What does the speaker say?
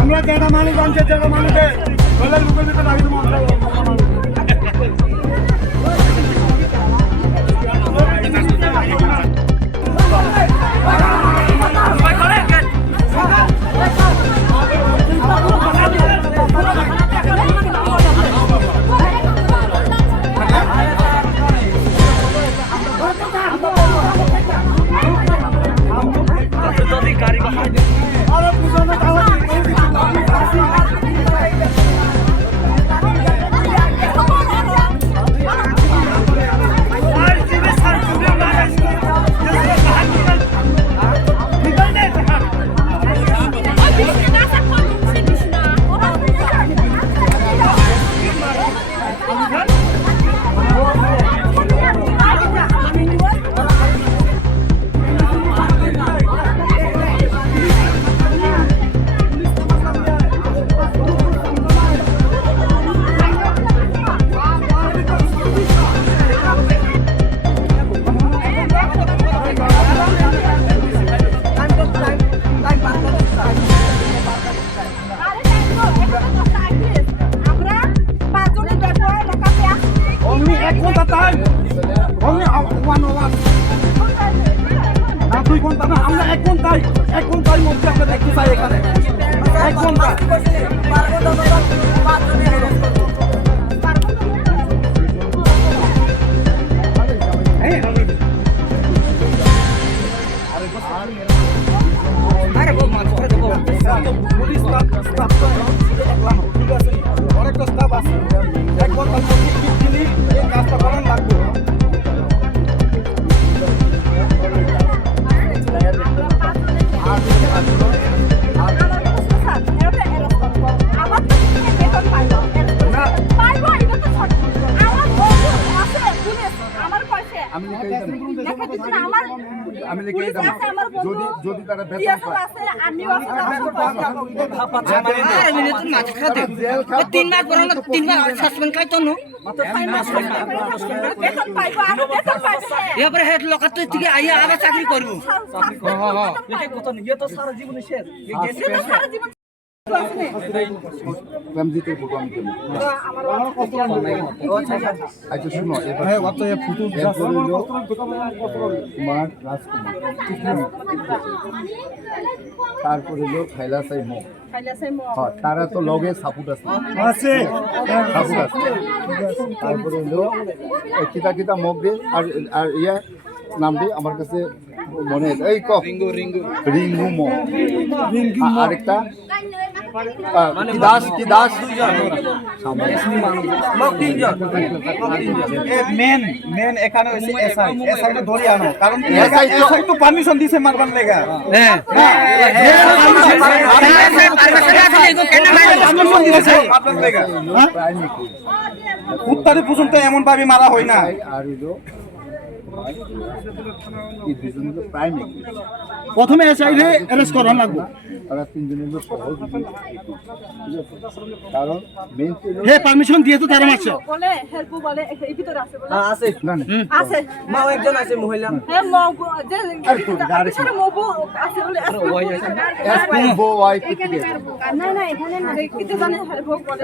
আমরা যেটা মানুষ আনছে যেটা মানুষের বলে লোকের ভিতরে আগে এক ঘন্টার মধ্যে আমরা দেখতে চাই এখানে 1 ঘন্টা অনেকটা স্টাফ আছে 1 ঘন্টার মধ্যে এই কাজটা করার লাগবে। যদি তারা চাকরি করবো আচ্ছা শুনো তারপরে হলো খাইলাসাই মগ তারা তো লগে সাপুট আছে তারপরে হলো কিতা কিতা মগ দে আর ইয়া নাম দিয়ে আমার কাছে মনে আছে এই রিঙ্গু মগ আরেকটা কি দাস মেন এখানে এসআই ধরে আনো কারণ এসআই তো পারমিশন দিছে মারবার লেগা উত্তরে পর্যন্ত এমন ভাবে মারা হয় না। প্রথমে এসআই রে অ্যারেস্ট করা লাগবে তারা তিনজনের কারণ হে পারমিশন দিয়ে তো তারা মারছে বলে হেল্প বলে এই ভিতরে আছে বলে আছে আছে মা একজন আছে মহিলা হে মগ যে পিছনে মগ আছে বলে আছে বো ওয়াই না এখানে না কিছু জানে হেল্প বলে